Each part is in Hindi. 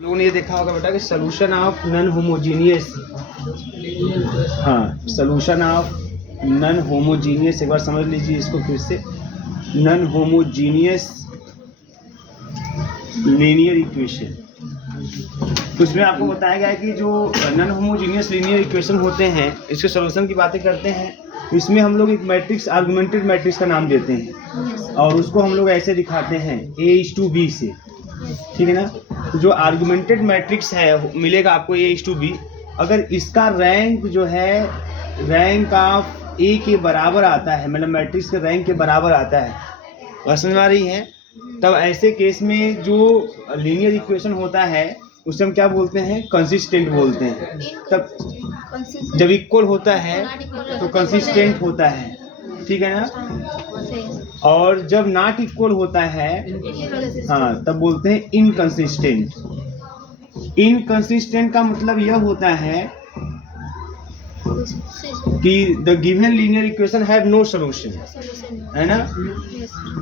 लोगों ने ये देखा होगा बेटा कि सोल्यूशन ऑफ नॉन होमोजीनियस, हाँ सोल्यूशन ऑफ नॉन होमोजीनियस, एक बार समझ लीजिए इसको फिर से, नॉन होमोजीनियस लीनियर इक्वेशन। तो उसमें आपको बताया गया है कि जो नॉन होमोजीनियस लीनियर इक्वेशन होते हैं इसके सोल्यूशन की बातें करते हैं। तो इसमें हम लोग एक मैट्रिक्स, आर्गुमेंटेड मैट्रिक्स का नाम देते हैं और उसको हम लोग ऐसे दिखाते हैं A/B से, ठीक है ना। जो आर्गुमेंटेड मैट्रिक्स है मिलेगा आपको A/B, अगर इसका रैंक जो है रैंक ऑफ A के बराबर आता है, मतलब मैट्रिक्स के रैंक के बराबर आता है, बात समझ आ रही है, तब ऐसे केस में जो लीनियर इक्वेशन होता है उसे हम क्या बोलते हैं, कंसिस्टेंट बोलते हैं। तब जब इक्वल होता है तो कंसिस्टेंट होता है, ठीक है ना। और जब नॉट इक्वल होता है, हाँ, तब बोलते हैं इनकंसिस्टेंट। इनकंसिस्टेंट का मतलब यह होता है कि the given linear equation have no solution, है ना।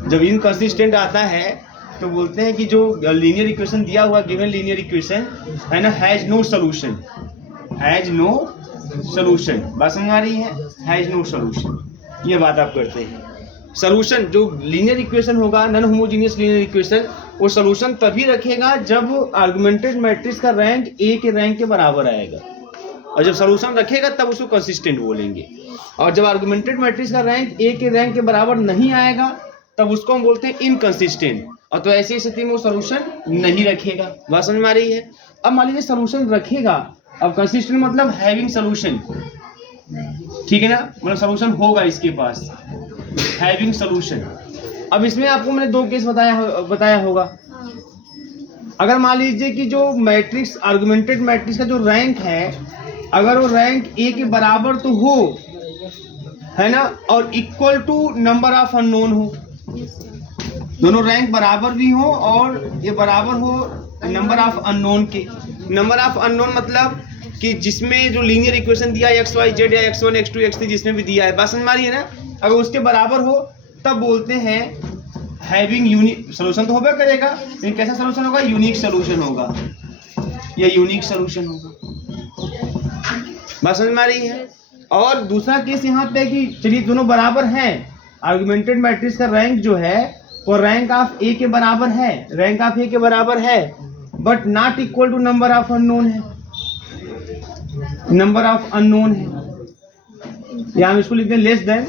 जब इनकंसिस्टेंट आता है तो बोलते हैं कि जो लीनियर इक्वेशन दिया हुआ गिवन लीनियर इक्वेशन है ना, has no solution, has no solution, बात समझ आ रही है, हैज नो सॉल्यूशन, ये बात आप करते हैं। सॉल्यूशन जो लीनियर इक्वेशन होगा, नॉन होमोजीनियस लीनियर इक्वेशन, वो सॉल्यूशन तभी रखेगा जब आर्गुमेंटेड मैट्रिक्स का रैंक A के रैंक के बराबर आएगा, और जब सॉल्यूशन रखेगा तब उसको कंसिस्टेंट बोलेंगे। और जब आर्गुमेंटेड मैट्रिक्स का रैंक A के रैंक के बराबर नहीं आएगा तब उसको हम बोलते हैं इनकंसिस्टेंट, और तो ऐसी स्थिति में वो सॉल्यूशन नहीं रखेगा। बात समझ में आ रही है। अब मान लीजिए सॉल्यूशन रखेगा, अब कंसिस्टेंट मतलब हैविंग सॉल्यूशन, ठीक है ना, मतलब सॉल्यूशन होगा इसके पास, हैविंग सॉल्यूशन। अब इसमें आपको मैंने दो केस बताया होगा। अगर मान लीजिए कि जो मैट्रिक्स, आर्गुमेंटेड मैट्रिक्स का जो रैंक है, अगर वो रैंक A के बराबर तो हो, है ना, और equal to number of unknown हो, दोनों रैंक बराबर भी हो और ये बराबर हो नंबर ऑफ अननोन के। नंबर ऑफ अननोन मतलब कि जिसमें जो लीनियर इक्वेशन दिया है XYZ या X1 X2 X3 जिसमें भी दिया है, बात समझ में आ रही है ना, अगर उसके बराबर हो तब बोलते हैं हैविंग यूनिक सॉल्यूशन। तो होगा करेगा, लेकिन कैसा सॉल्यूशन होगा, यूनिक सॉल्यूशन होगा, या यूनिक सॉल्यूशन होगा, बात समझ में आ रही है। और दूसरा केस यहाँ पे कि चलिए दोनों बराबर हैं, आर्गुमेंटेड मैट्रिक्स का रैंक जो है वो रैंक ऑफ A के बराबर है, रैंक ऑफ A के बराबर है, but not equal to number of unknown है, नंबर ऑफ अननोन है। या हम इसको लिख दें लेस देन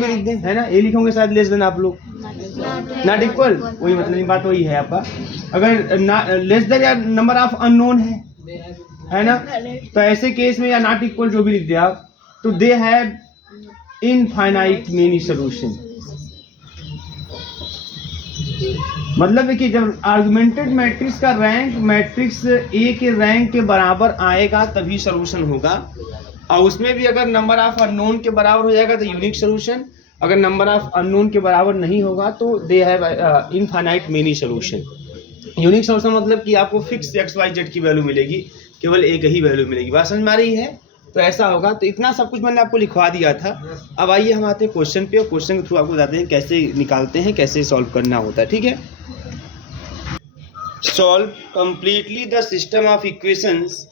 भी लिख दें, है ना, ये लिखोगे शायद लेस देन आप लोग, नॉट इक्वल, वही मतलब बात वही है आपका। अगर लेस देन या नंबर ऑफ अननोन है ना, तो ऐसे केस में या नॉट इक्वल जो भी लिख दे आप, तो they have infinite many solution. मतलब है कि जब आर्गुमेंटेड मैट्रिक्स का रैंक मैट्रिक्स A के रैंक के बराबर आएगा तभी सॉल्यूशन होगा, और उसमें भी अगर नंबर ऑफ अननोन के बराबर हो जाएगा तो यूनिक सॉल्यूशन, अगर नंबर ऑफ अननोन के बराबर नहीं होगा तो they have infinite many solution. Unique solution मतलब कि आपको फिक्स XYZ की वैल्यू मिलेगी, केवल एक ही वैल्यू मिलेगी, बात समझ में आ रही है। तो ऐसा होगा। तो इतना सब कुछ मैंने आपको लिखवा दिया था। अब आइए हम आते हैं क्वेश्चन पे, और क्वेश्चन के थ्रू आपको बताते हैं कैसे निकालते हैं, कैसे सॉल्व करना होता है, ठीक है। Solve completely the system of equations,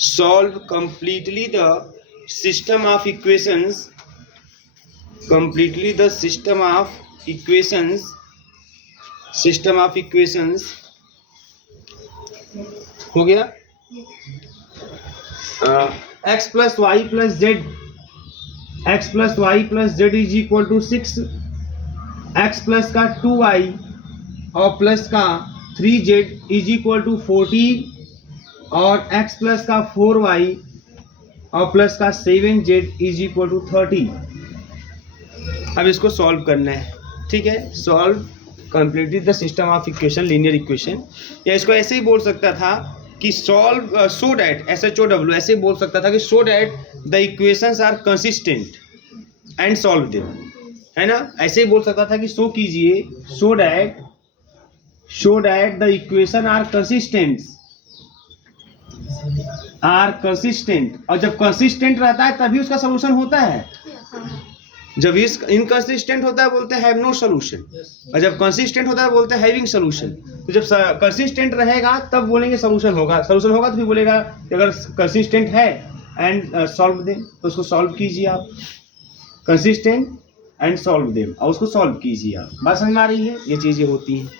solve completely the system of equations, completely the system of equations, system of equations हो गया। x plus y plus z, x plus y plus z is equal to 6, x plus का 2y और प्लस का 3z इज इक्वल टू 40, और x प्लस का 4y और प्लस का 7z इज इक्वल टू 30। अब इसको सॉल्व करना है, ठीक है। Solve completely the system of equation, linear equation, या इसको ऐसे ही बोल सकता था कि सॉल्व सो डैट, SHOW ऐसे बोल सकता था कि so that the equations are consistent and solve them, है ना, ऐसे ही बोल सकता था कि सो कीजिए, so that the equation are consistent, और जब कंसिस्टेंट रहता है तभी उसका सॉल्यूशन होता है, जब इस इनकंसिस्टेंट होता है बोलते हैं हैव नो सोल्यूशन, और जब कंसिस्टेंट होता है बोलते हैं हैविंग सोल्यूशन। तो जब कंसिस्टेंट रहेगा तब बोलेंगे सोल्यूशन होगा, सोल्यूशन होगा तो फिर बोलेगा कि अगर कंसिस्टेंट है एंड सॉल्व देम, तो उसको सॉल्व कीजिए आप, कंसिस्टेंट एंड सॉल्व देम, और उसको सॉल्व कीजिए आप। बात समझ में आ रही है? ये चीज़ें होती हैं।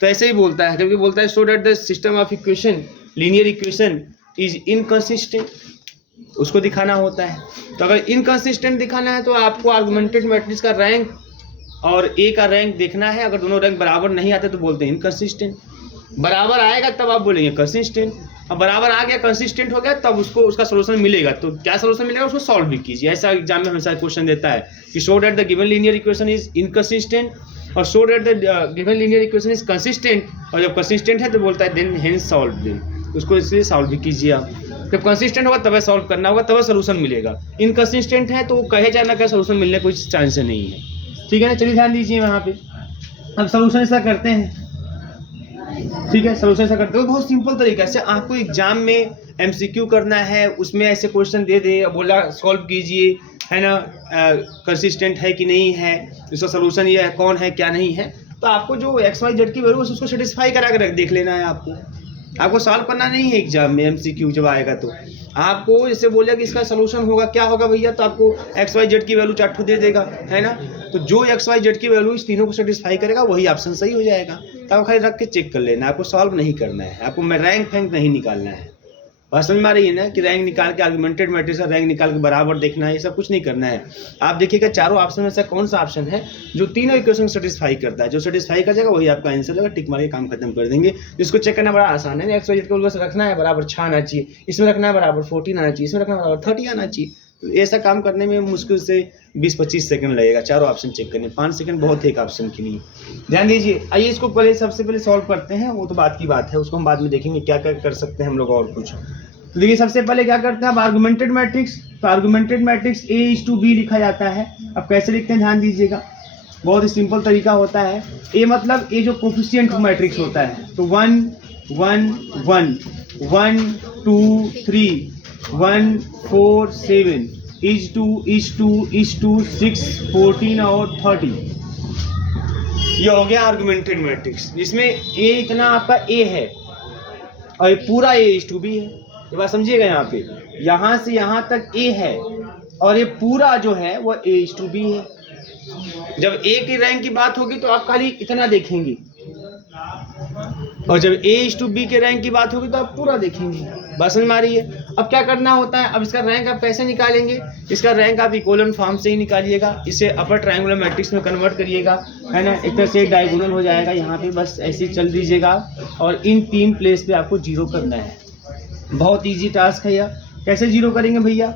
तो ऐसे ही बोलता है, जबकि बोलता है so that the system of equation linear equation is inconsistent, उसको दिखाना होता है। तो अगर इनकंसिस्टेंट दिखाना है तो आपको आर्गुमेंटेड मैट्रिक्स का रैंक और ए का रैंक देखना है। अगर दोनों रैंक बराबर नहीं आते तो बोलते हैं इनकंसिस्टेंट, बराबर आएगा तब आप बोलेंगे कंसिस्टेंट, अब बराबर आ गया कंसिस्टेंट हो गया तब उसको उसका सोल्यूशन मिलेगा। तो क्या सोल्यूशन मिलेगा उसको सॉल्व भी कीजिए। ऐसा एग्जाम में हमेशा क्वेश्चन देता है कि show that the given linear equation is inconsistent, और show that the given linear equation is consistent, और जब कंसिस्टेंट है तो बोलता है देन हेंस सॉल्व देम, उसको इसलिए सॉल्व भी कीजिए आप। जब कंसिस्टेंट होगा तब सॉल्व करना होगा, तब सोल्यूशन मिलेगा। इनकंसिस्टेंट है तो वो कहे जाना का सोल्यूशन मिलने कोई चांस नहीं है। ठीक है ना, चलिए ध्यान दीजिए वहाँ पे। अब सोल्यूशन ऐसा करते हैं, ठीक है, सोल्यूशन ऐसा करते हो बहुत सिंपल तरीका से। आपको एग्जाम में एमसीक्यू करना है, उसमें ऐसे क्वेश्चन दे दे, बोला सॉल्व कीजिए, है ना, कंसिस्टेंट है कि नहीं है, इसका सोल्यूशन ये है, कौन है क्या नहीं है, तो आपको जो एक्स वाई जेड की वैल्यू है उसको सेटिस्फाई करा कर देख लेना है। आपको सॉल्व करना नहीं है एग्जाम में। एमसीक्यू जब आएगा तो आपको जैसे बोलिए कि इसका सोल्यूशन होगा, क्या होगा भैया, तो आपको एक्स वाई जेड की वैल्यू चार्ट दे देगा, है ना। तो जो एक्स वाई जेड की वैल्यू इस तीनों को सेटिस्फाई करेगा वही ऑप्शन सही हो जाएगा। तो आप खाली रख के चेक कर लेना, आपको सॉल्व नहीं करना है, आपको रैंक फैंक नहीं निकालना है। बात समझ में आ रही है ना, कि रैंक निकाल के आर्गुमेंटेड मैट्रिक्स का रैंक निकाल के बराबर देखना है, ये सब कुछ नहीं करना है। आप देखिएगा चारों ऑप्शन में से कौन सा ऑप्शन है जो तीनों इक्वेशन सेटिस्फाई करता है। जो सेटिस्फाई कर जाएगा वही आपका आंसर होगा, टिक मार के काम खत्म कर देंगे। इसको चेक करना बड़ा आसान है। एक्स वाई जेड को बस रखना है बराबर 6 आना चाहिए, इसमें रखना है बराबर 14 आना चाहिए, इसमें रखना है बराबर 30 आना चाहिए। तो ऐसा काम करने में मुश्किल से 20-25 सेकंड लगेगा चारों ऑप्शन चेक करने, 5 सेकंड बहुत है एक ऑप्शन के लिए। ध्यान दीजिए। आइए इसको पहले सबसे पहले सॉल्व करते हैं, वो तो बात की बात है, उसको हम बाद में देखेंगे क्या क्या कर सकते हैं हम लोग और कुछ। तो देखिए सबसे पहले क्या करते हैं, अब आर्गुमेंटेड मैट्रिक्स, तो आर्गुमेंटेड मैट्रिक्स A/B लिखा जाता है। अब कैसे लिखते हैं ध्यान दीजिएगा, बहुत ही सिंपल तरीका होता है। ए मतलब ए जो कोफिशिएंट मैट्रिक्स होता है, तो 1 1 1 1 2 3 1 4 7 is 2 6 14 और 30। ये हो गया आर्गुमेंटेड मैट्रिक्स, जिसमें ए इतना आपका ए है और ये पूरा A/B है। ये बात समझिएगा, यहाँ से यहाँ तक ए है और ये पूरा जो है वो A/B है। जब ए की रैंक की बात होगी तो आप खाली इतना देखेंगे, और जब A/B के रैंक की बात होगी तो आप पूरा देखेंगे। बस समझ में आ रही है। अब क्या करना होता है, अब इसका रैंक आप कैसे निकालेंगे, इसका रैंक आप इक्वलन फॉर्म से ही निकालिएगा, इसे अपर ट्रायंगुलर मैट्रिक्स में कन्वर्ट करिएगा, है ना। एक तरह से डायगोनल हो जाएगा यहाँ पे, बस ऐसे ही चल दीजिएगा और इन 3 प्लेस पे आपको जीरो करना है। बहुत ईजी टास्क है यह। कैसे जीरो करेंगे भैया,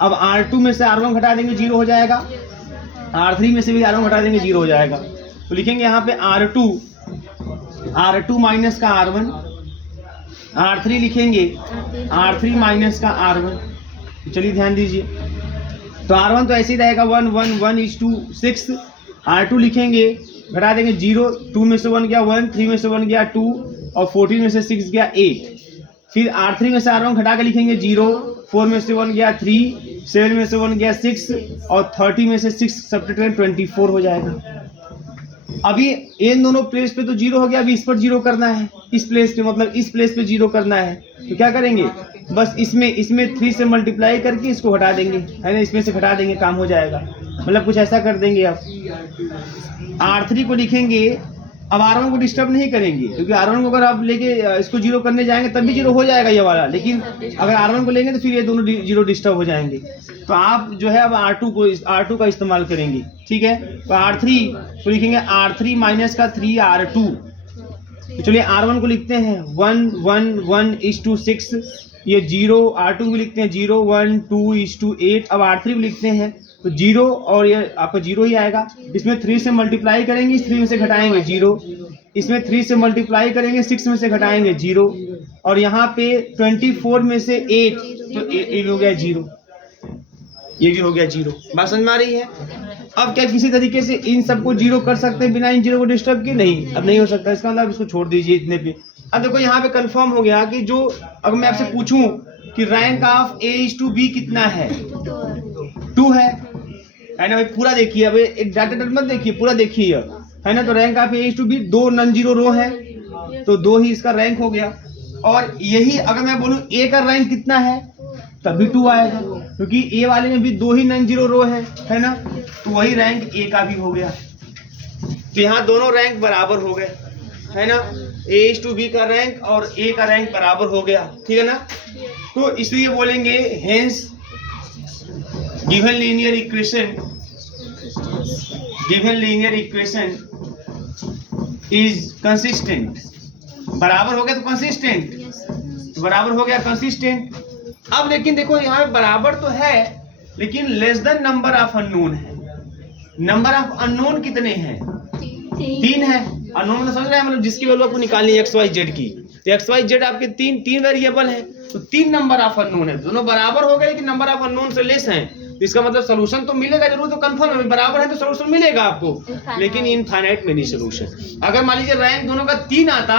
अब R2 में से R1 घटा देंगे, जीरो हो जाएगा। R3 में से भी R1 घटा देंगे, जीरो हो जाएगा। तो लिखेंगे यहाँ पे R2 माइनस का R1, R3 लिखेंगे R3 माइनस का R1। चलिए ध्यान दीजिए, तो R1 तो ऐसे ही रहेगा 1 1 1 is to 6। R2 लिखेंगे, घटा देंगे 0, 2 में से 1 गया 1, 3 में से 1 गया 2 और 14 में से 6 गया 8। फिर R3 में से R1 घटा के लिखेंगे 0, 4 में से 1 गया 3, 7 में से 1 गया 6 और 30 में से 6 सब्ट्रैक्ट 24 हो जाएगा। अभी इन दोनों प्लेस पे तो जीरो हो गया, अभी इस पर जीरो करना है, इस प्लेस पे मतलब इस प्लेस पे जीरो करना है। तो क्या करेंगे, बस इसमें 3 से मल्टीप्लाई करके इसको हटा देंगे, है ना, इसमें से घटा देंगे, काम हो जाएगा। मतलब कुछ ऐसा कर देंगे। आप R3 को लिखेंगे, अब R1 को डिस्टर्ब नहीं करेंगे, क्योंकि R1 को अगर आप लेके इसको जीरो करने जाएंगे तब भी जीरो हो जाएगा ये वाला, लेकिन अगर R1 को लेंगे तो फिर ये दोनों जीरो डिस्टर्ब हो जाएंगे। तो आप जो है अब R2 का इस्तेमाल करेंगे, ठीक है। तो R3 को लिखेंगे R3 माइनस का 3 R2। तो चलिए R1 को लिखते हैं 1 1 1 is to 6, ये 0। R2 को लिखते हैं 0 1 2 is to 8। अब R3 को लिखते हैं तो 0 और ये आपका 0 ही आएगा। इसमें 3 से मल्टीप्लाई करेंगे, इस 3 में से घटाएंगे 0, इसमें 3 से मल्टीप्लाई करेंगे, 6 में से घटाएंगे 0 और यहाँ पे 24 में से 8, तो ये हो गया 0, ये भी हो गया 0। बात समझ में आ रही है। अब क्या किसी तरीके से इन सबको जीरो कर सकते हैं बिना इन जीरो को डिस्टर्ब किए? नहीं, अब नहीं हो सकता। इसका मतलब इसको छोड़ दीजिए इतने पे। अब देखो यहाँ पे कंफर्म हो गया कि जो अगर मैं आपसे पूछूं कि रैंक ऑफ A/B कितना है, 2 है, है ना भाई, पूरा देखिए, अब एक डाटा मत देखिए, पूरा देखिए, है ना। तो rank of A to B, 2 non zero row है, तो 2 ही इसका रैंक हो गया। और यही अगर मैं बोलूं ए का रैंक कितना है, तभी 2 आएगा, क्योंकि ए वाले में भी 2 ही नॉन जीरो रो है ना, तो वही रैंक ए का भी हो गया। तो यहाँ दोनों रैंक बराबर हो गए, है ना, ए टू बी का रैंक और ए का रैंक बराबर हो गया, ठीक है ना। तो इसलिए बोलेंगे hence given linear equation is consistent. बराबर हो गया तो कंसिस्टेंट, बराबर हो गया कंसिस्टेंट। अब लेकिन देखो यहाँ पे बराबर तो है, लेकिन less than number of unknown है। नंबर ऑफ अननोन कितने हैं? 3 है। अननोन मतलब समझ रहे हैं, मतलब जिसकी वैल्यू आपको निकालनी है एक्स वाई जेड की, तो एक्स वाई जेड आपके तीन वेरिएबल है, तो 3 नंबर ऑफ अननोन है। दोनों बराबर हो गए, लेकिन नंबर ऑफ अननोन से लेस है, तो इसका मतलब सोल्यूशन तो मिलेगा जरूर, तो कंफर्म है, बराबर है तो सोल्यूशन मिलेगा आपको, लेकिन इनफाइनाइट मेनी सोल्यूशन। अगर मान लीजिए रैंक दोनों का 3 आता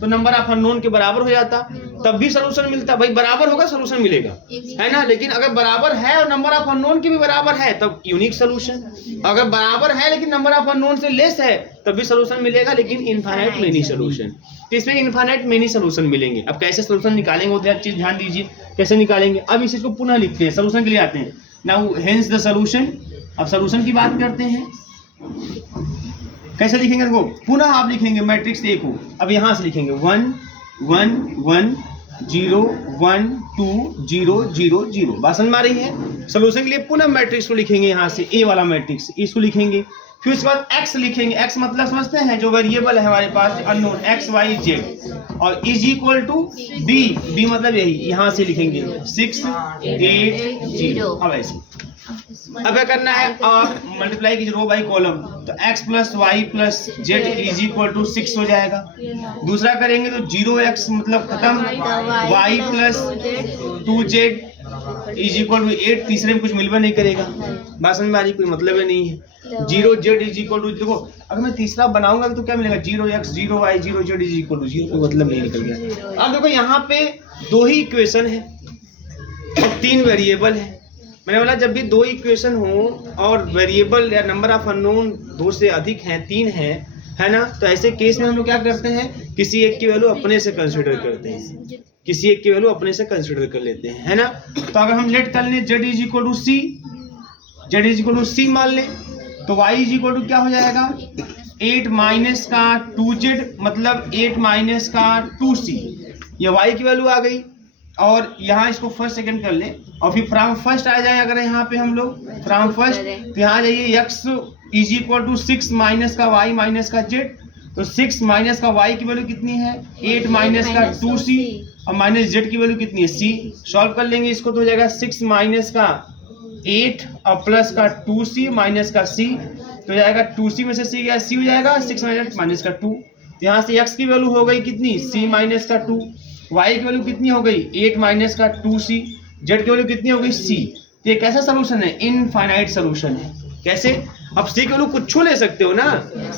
तो नंबर ऑफ अननोन के बराबर हो जाता, तब भी सोल्यूशन मिलता। भाई बराबर होगा सोल्यूशन मिलेगा, है ना। लेकिन अगर बराबर है और नंबर ऑफ अननोन के भी बराबर है, तब यूनिक सोल्यूशन। अगर बराबर है लेकिन नंबर ऑफ अननोन से लेस है, तब भी सोल्यूशन मिलेगा, लेकिन इनफाइनाइट मेनी सोल्यूशन। तो इसमें इनफाइनाइट मेनी सोल्यूशन मिलेंगे। अब कैसे सोल्यूशन निकालेंगे वो चीज ध्यान दीजिए, कैसे निकालेंगे। अब इस चीज को पुनः लिखते हैं, सोल्यूशन के लिए आते हैं। Now hence the solution. अब सोल्यूशन की बात करते हैं, कैसे लिखेंगे देखो, पुनः आप लिखेंगे मैट्रिक्स ए को। अब यहां से लिखेंगे 1 1 1 0 1 2 0 0 0। बात समझ में आ रही है। सोल्यूशन के लिए पुनः मैट्रिक्स को लिखेंगे, यहां से ए वाला मैट्रिक्स, इसको लिखेंगे। फिर उसके बाद एक्स लिखेंगे। एक्स मतलब समझते हैं, जो वेरिएबल है हमारे पास अननोन, एक्स वाई जेड, और is equal to B. B मतलब यही, यहां से लिखेंगे 6 8 0। अब ऐसे अब क्या करना है, मल्टीप्लाई कीजिए रो बाई कॉलम, तो x plus y plus z is equal to 6 हो जाएगा। दूसरा करेंगे तो 0x मतलब खत्म, y plus 2z is equal to 8। तीसरे में कुछ मिलवा नहीं करेगा, बात समझ में आ रही, कोई मतलब ही नहीं है। 0z इज इक्वल टू, देखो अगर मैं तीसरा बनाऊंगा तो क्या मिलेगा, 0x 0y 0z is equal to 0, कोई मतलब नहीं निकल गया। अब देखो यहाँ पे 2 ही इक्वेशन है और 3 वेरिएबल है। मैंने बोला जब भी 2 इक्वेशन हो और वेरिएबल या नंबर ऑफ अननोन 2 से अधिक हैं, 3 है ना, तो ऐसे केस में हम लोग क्या करते हैं, किसी एक की वैल्यू अपने से कंसीडर करते हैं, किसी एक की वैल्यू अपने से कंसीडर कर लेते हैं, है ना। तो अगर हम लेट कर लें z is equal to C, z is equal to C मान लें, तो y इज इक्वल टू क्या हो जाएगा, 8 माइनस का 2z मतलब 8 माइनस का 2c। ये y की वैल्यू आ गई, और यहाँ इसको फर्स्ट सेकंड कर लें, और फिर फ्रॉम फर्स्ट आ जाए। अगर यहाँ पे हम लोग फ्रॉम फर्स्ट, तो यहाँ जाइए x is equal to 6 minus का y माइनस का z, तो 6 माइनस का y की वैल्यू कितनी है, 8 माइनस का 2c, और माइनस z की वैल्यू कितनी है, c। सॉल्व कर लेंगे इसको तो हो जाएगा 6 माइनस का 8 और प्लस का 2c माइनस का c, तो हो जाएगा 2c में से c गया, c हो जाएगा 6 माइनस का 2। तो यहाँ से x की वैल्यू हो गई कितनी, c माइनस का 2, y की वैल्यू कितनी हो गई, 8 माइनस का 2c, z की वैल्यू कितनी हो गई, c। तो ये कैसा सोल्यूशन है, इनफाइनाइट सोल्यूशन है। कैसे, अब c की वैल्यू कुछ ले सकते हो ना,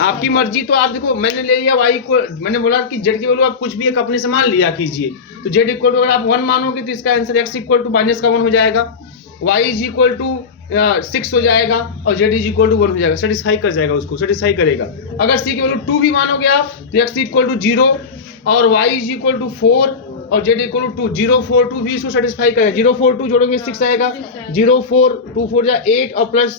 आपकी मर्जी। तो आप देखो मैंने ले लिया y को, मैंने बोला कि z की वैल्यू आप कुछ भी एक अपने से मान लिया कीजिए, तो z इक्वल टू अगर आप 1 मानोगे तो इसका answer x equal to minus का 1 हो जाएगा, y इज इक्वल टू 6 हो जाएगा, और z इज इक्वल टू 1 हो जाएगा, सेटिस्फाई कर जाएगा, उसको सेटिस्फाई करेगा। अगर c की वैल्यू 2 भी मानोगे आप, तो x इक्वल टू 0 और y इज इक्वल टू 4 और z इक्वल टू 2, 0 4 2 भी इसको सेटिस्फाई करेगा। 0 4 2 जोड़ोगे 6 आएगा, 0 4 2 4 जा 8 और प्लस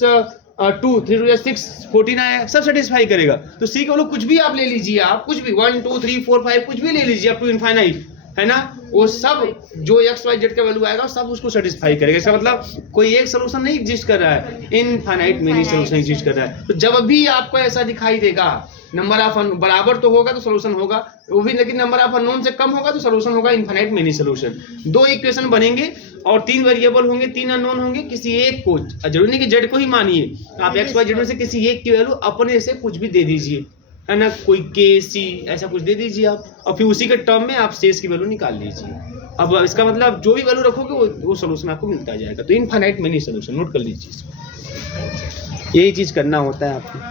2 3 2 6 14 आएगा, सब सेटिस्फाई करेगा। तो सी के कुछ भी आप ले लीजिए, आप कुछ भी 1 2 3 4 5 कुछ भी ले लीजिए अप टू इनफाइनाइट, है ना, वो सब जो एक्स वाई जेड का वैल्यू आएगा सब उसको सेटिस्फाई करेगा। इसका मतलब कोई एक सोल्यूशन नहीं एग्जिस्ट कर रहा है, इनफाइनाइट मेनी सोल्यूशन एग्जिस्ट कर रहा है। तो जब भी आपको ऐसा दिखाई देगा, नंबर ऑफ बराबर तो होगा तो सोल्यूशन होगा, वो भी लेकिन नंबर ऑफ अननोन से कम होगा तो सोल्यूशन होगा इनफाइनाइट मेनी सोल्यूशन। 2 इक्वेशन बनेंगे और 3 वेरिएबल होंगे, 3 अननोन होंगे, किसी एक को, जरूरी नहीं कि जेड को ही मानिए, आप एक्स वाई जेड में से किसी एक की वैल्यू अपने से कुछ भी दे दीजिए, है ना, कोई के सी ऐसा कुछ दे दीजिए आप, और फिर उसी के टर्म में आप शेष की वैल्यू निकाल लीजिए। अब इसका मतलब जो भी वैल्यू रखोगे वो सोल्यूशन आपको मिलता जाएगा। तो इनफाइनाइट मेनी सोल्यूशन, नोट कर लीजिए इसको, यही चीज करना होता है आपको।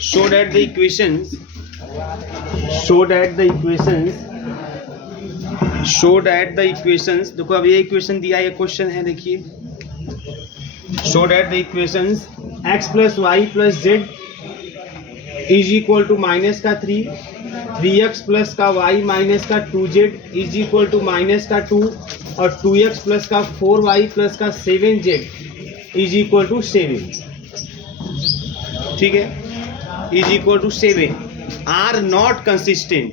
show that the equations show that the equations, देखो अब ये इक्वेशन दिया, ये क्वेश्चन है, देखिए show that the equations x plus y plus z is equal to minus का 3x प्लस का y माइनस का 2z is equal to minus का 2 और 2x प्लस का 4y प्लस का 7z इज इक्वल टू 7, ठीक है, is equal to 7 are not consistent.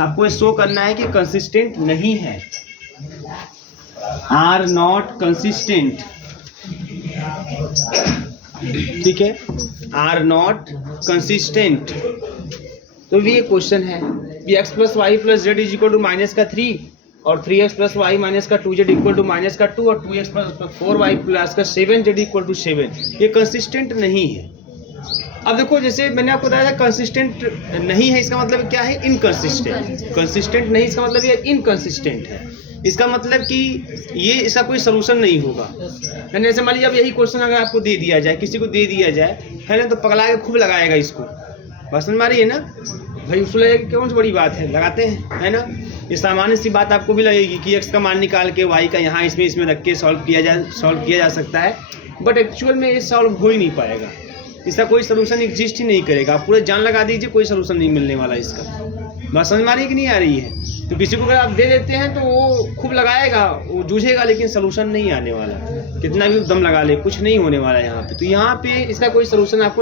आपको शो करना है कि कंसिस्टेंट नहीं है, आर नॉट कंसिस्टेंट, ठीक है, आर नॉट कंसिस्टेंट। तो ये क्वेश्चन है कि x plus y plus z is equal to minus का 3 और 3x प्लस वाई माइनस का 2z इक्वल टू माइनस का 2 और 2x प्लस 4y प्लस का 7z इक्वल टू 7, ये कंसिस्टेंट नहीं है। अब देखो जैसे मैंने आपको बताया था कंसिस्टेंट नहीं है, इसका मतलब क्या है, इनकंसिस्टेंट। कंसिस्टेंट नहीं, इसका मतलब ये इनकंसिस्टेंट है, इसका मतलब कि ये इसका कोई सोल्यूशन नहीं होगा। मैंने ऐसे मान लीजिए अब यही क्वेश्चन अगर आपको दे दिया जाए, किसी को दे दिया जाए, है ना, तो पगला के खूब लगाएगा इसको, बस समझ मारिए ना भाई, उसको लगेगा कौन सी बड़ी बात है, लगाते हैं, है ना। ये सामान्य सी बात आपको भी लगेगी कि x का मान निकाल के y का यहाँ इसमें रख के सॉल्व किया जा सकता है, बट एक्चुअल में ये सॉल्व हो ही नहीं पाएगा, इसका कोई सोल्यूशन एग्जिस्ट ही नहीं करेगा। आप पूरे जान लगा दीजिए, कोई सोल्यूशन नहीं मिलने वाला इसका। बात समझ में आ रही है कि नहीं आ रही है? तो किसी को अगर आप दे देते हैं तो वो खूब लगाएगा, वो जूझेगा, लेकिन सोल्यूशन नहीं आने वाला, कितना भी दम लगा ले कुछ नहीं होने वाला यहाँ पे। तो यहाँ पे इसका कोई सोल्यूशन आपको